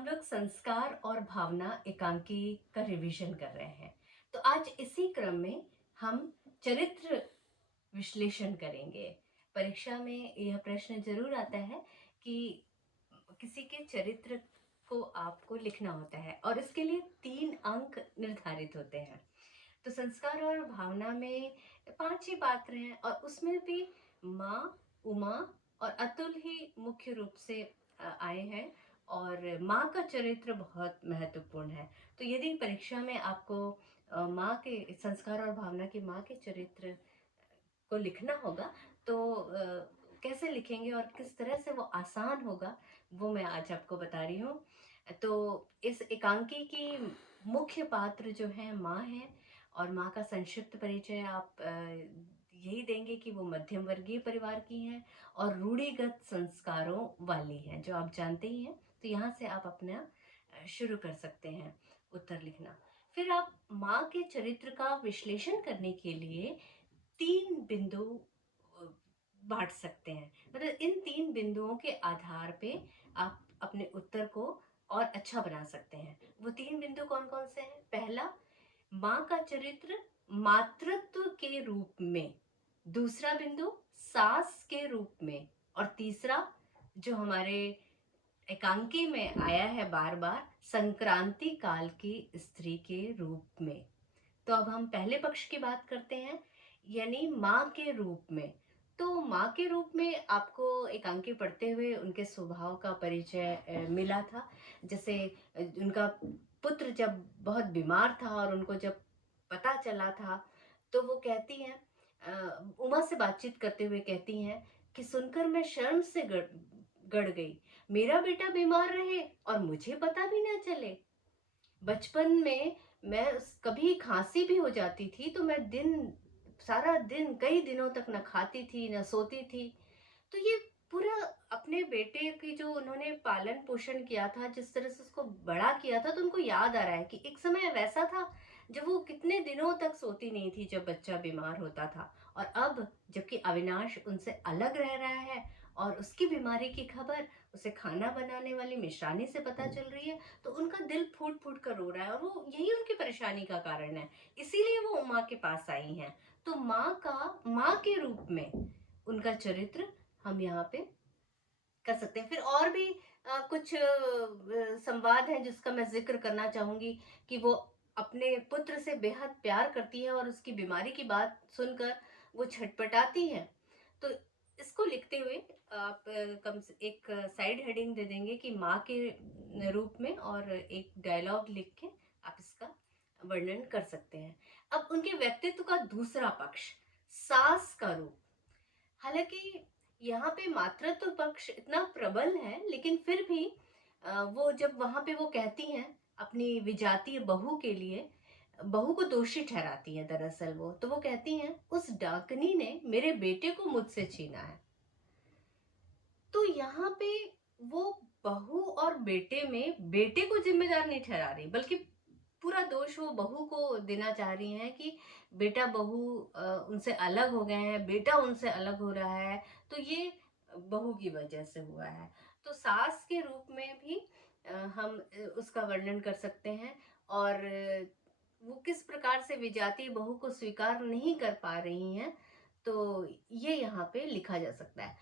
हम लोग संस्कार और भावना एकांकी का रिवीजन कर रहे हैं। तो आज इसी क्रम में हम चरित्र विश्लेषण करेंगे। परीक्षा में यह प्रश्न ज़रूर आता है कि किसी के चरित्र को आपको लिखना होता है और इसके लिए 3 अंक निर्धारित होते हैं। तो संस्कार और भावना में 5 ही पात्र हैं और उसमें भी माँ, उमा और अतुल ही मुख्य रूप से आए हैं और माँ का चरित्र बहुत महत्वपूर्ण है। तो यदि परीक्षा में आपको माँ के संस्कार और भावना की माँ के चरित्र को लिखना होगा तो कैसे लिखेंगे और किस तरह से वो आसान होगा, वो मैं आज आपको बता रही हूँ। तो इस एकांकी की मुख्य पात्र जो हैं माँ हैं और माँ का संक्षिप्त परिचय आप यही देंगे कि वो मध्यम वर्गीय परिवार की हैं और रूढ़िगत संस्कारों वाली हैं, जो आप जानते ही हैं। तो यहाँ से आप अपना शुरू कर सकते हैं उत्तर लिखना। फिर आप माँ के चरित्र का विश्लेषण करने के लिए 3 बिंदु अ, बाँट सकते हैं। मतलब इन 3 बिंदुओं के आधार पे आप अपने उत्तर को और अच्छा बना सकते हैं। वो 3 बिंदु कौन-कौन से हैं? पहला, माँ का चरित्र मातृत्व के रूप में। दूसरा बिंदु, सास के रूप में। और तीसरा, जो हमारे एकांकी में आया है बार-बार, संक्रांति काल की स्त्री के रूप में। तो अब हम पहले पक्ष की बात करते हैं, यानी माँ के रूप में। तो माँ के रूप में आपको एकांकी पढ़ते हुए उनके स्वभाव का परिचय मिला था। जैसे उनका पुत्र जब बहुत बीमार था और उनको जब पता चला था, तो वो कहती हैं उमा से बातचीत करते हुए कहती हैं कि सुनकर मैं शर्म से गड़ गई। मेरा बेटा बीमार रहे और मुझे पता भी ना चले। बचपन में कभी खांसी भी हो जाती थी तो मैं सारा दिन कई दिनों तक न खाती थी न सोती थी। तो ये पूरा अपने बेटे की जो उन्होंने पालन पोषण किया था, जिस तरह से उसको बड़ा किया था, तो उनको याद आ रहा है कि एक समय वैसा था जब वो कितने दिनों तक सोती नहीं थी जब बच्चा बीमार होता था। और अब जबकि अविनाश उनसे अलग रह रहा है और उसकी बीमारी की खबर उसे खाना बनाने वाली मिश्रानी से पता चल रही है, तो उनका दिल फूट फूट कर रो रहा है और वो यही उनकी परेशानी का कारण है। इसीलिए वो माँ के पास आई हैं। तो माँ के रूप में उनका चरित्र हम यहाँ पे कर सकते हैं। फिर और भी कुछ संवाद है जिसका मैं जिक्र करना चाहूंगी कि वो अपने पुत्र से बेहद प्यार करती है और उसकी बीमारी की बात सुनकर वो छटपटाती है। तो इसको लिखते हुए आप कम से एक साइड हेडिंग दे देंगे कि माँ के रूप में, और एक डायलॉग लिख के आप इसका वर्णन कर सकते हैं। अब उनके व्यक्तित्व का दूसरा पक्ष, सास का रूप। हालाँकि यहाँ पे मातृत्व पक्ष इतना प्रबल है, लेकिन फिर भी वो जब वहाँ पे वो कहती हैं अपनी विजातीय बहू के लिए, बहू को दोषी ठहराती हैं दरअसल वो। तो वो कहती हैं, "उस डाकनी ने मेरे बेटे को मुझसे छीना है।" तो यहाँ पे वो बहू और बेटे में बेटे को ज़िम्मेदार नहीं ठहरा रही, बल्कि पूरा दोष वो बहू को देना चाह रही हैं कि बेटा बहू उनसे अलग हो गए हैं, बेटा उनसे अलग हो रहा है, तो ये बहू की वजह से हुआ है। तो सास के रूप में भी हम उसका वर्णन कर सकते हैं और वो किस प्रकार से विजातीय बहू को स्वीकार नहीं कर पा रही हैं, तो ये यहाँ पे लिखा जा सकता है।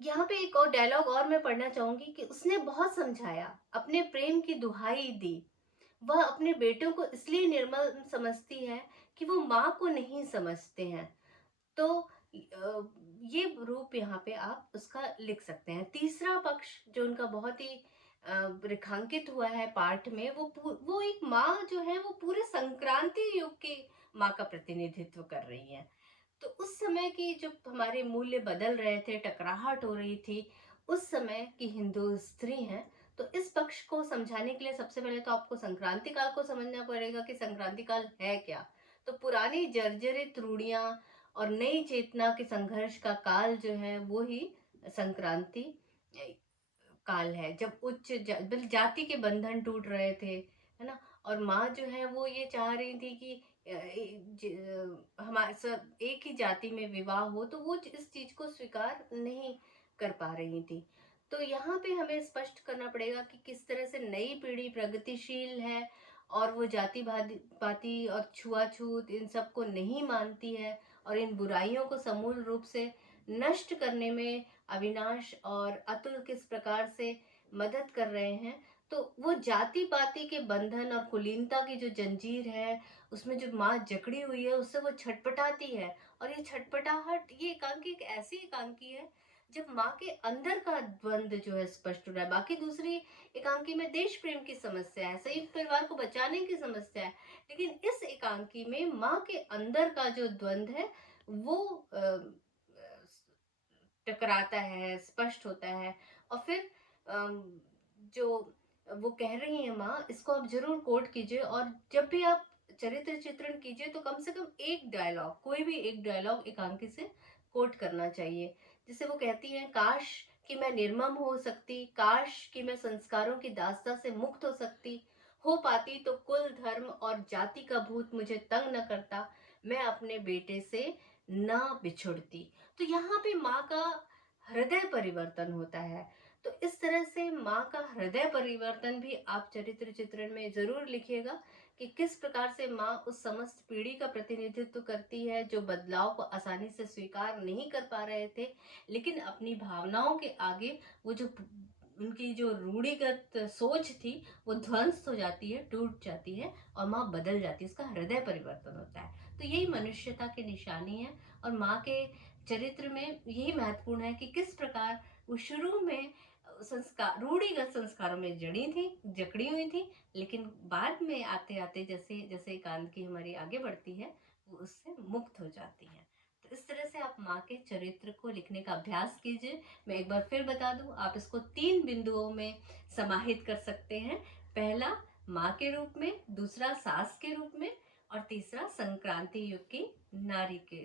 यहाँ पे एक और डायलॉग और मैं पढ़ना चाहूँगी कि उसने बहुत समझाया, अपने प्रेम की दुहाई दी। वह अपने बेटों को इसलिए निर्मल समझती है कि वो माँ को नहीं समझते हैं। तो ये रूप यहाँ पे आप उसका लिख सकते हैं। तीसरा पक्ष जो उनका बहुत ही रेखांकित हुआ है पाठ में, वो एक माँ जो है वो पूरे संक्रांति युग की माँ का प्रतिनिधित्व कर रही हैं। तो उस समय की जब हमारे मूल्य बदल रहे थे, टकराहट हो रही थी, उस समय की हिंदू स्त्री हैं। तो इस पक्ष को समझाने के लिए सबसे पहले तो आपको संक्रांति काल को समझना पड़ेगा कि संक्रांति काल है क्या। तो पुरानी जर्जरित रूढ़ियां और नई चेतना के संघर्ष का काल जो है वो ही संक्रांति काल है, जब जाति के बंधन टूट रहे थे, है ना। और माँ जो है वो ये चाह रही थी कि हमारे सब एक ही जाति में विवाह हो, तो वो इस चीज को स्वीकार नहीं कर पा रही थी। तो यहाँ पे हमें स्पष्ट करना पड़ेगा कि किस तरह से नई पीढ़ी प्रगतिशील है और वो जाति पाति और छुआछूत इन सब को नहीं मानती है, और इन बुराइयों को समूल रूप से नष्ट करने में अविनाश और अतुल किस प्रकार से मदद कर रहे हैं। तो वो जाति पाति के बंधन और कुलीनता की जो जंजीर है, उसमें जो माँ जकड़ी हुई है, उससे वो छटपटाती है। और ये छटपटाहट, ये एकांकी एक ऐसी एकांकी है जब माँ के अंदर का द्वंद जो है स्पष्ट हो रहा है। बाकी दूसरी एकांकी में देश प्रेम की समस्या है, संयुक्त परिवार को बचाने की समस्या है, लेकिन इस एकांकी में माँ के अंदर का जो द्वंद है वो टकराता है, स्पष्ट होता है। और फिर जो वो कह रही है माँ, इसको आप जरूर कोट कीजिए, और जब भी आप चरित्र चित्रण कीजिए तो कम से कम एक डायलॉग, कोई भी एक डायलॉग एकांकी से कोट करना चाहिए। जिसे वो कहती है, काश कि मैं निर्मम हो सकती, काश कि मैं संस्कारों की दास्ता से मुक्त हो पाती तो कुल धर्म और जाति का भूत मुझे तंग न करता, मैं अपने बेटे से ना बिछुड़ती। तो यहाँ पे माँ का हृदय परिवर्तन होता है। तो इस तरह से माँ का हृदय परिवर्तन भी आप चरित्र चित्रण में जरूर लिखिएगा, कि किस प्रकार से माँ उस समस्त पीढ़ी का प्रतिनिधित्व करती है जो बदलाव को आसानी से स्वीकार नहीं कर पा रहे थे, लेकिन अपनी भावनाओं के आगे वो जो उनकी जो रूढ़िगत सोच थी वो ध्वंस हो जाती है, टूट जाती है, और माँ बदल जाती है, उसका हृदय परिवर्तन होता है। तो यही मनुष्यता की निशानी है। और माँ के चरित्र में यही महत्वपूर्ण है कि किस प्रकार वो शुरू में संस्कार, रूढ़िगत संस्कारों में जकड़ी हुई थी, लेकिन बाद में आते आते जैसे जैसे एकांत की हमारी आगे बढ़ती है, वो उससे मुक्त हो जाती है। तो इस तरह से आप माँ के चरित्र को लिखने का अभ्यास कीजिए। मैं एक बार फिर बता दूं, आप इसको 3 बिंदुओं में समाहित कर सकते हैं। पहला माँ के रूप में, दूसरा सास के रूप में, और तीसरा संक्रांति युग की नारी के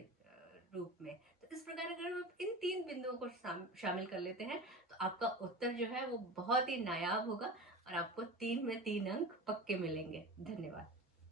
रूप में। तो इस प्रकार अगर आप इन 3 बिंदुओं को शामिल कर लेते हैं तो आपका उत्तर जो है वो बहुत ही नायाब होगा, और आपको 3 में 3 अंक पक्के मिलेंगे। धन्यवाद।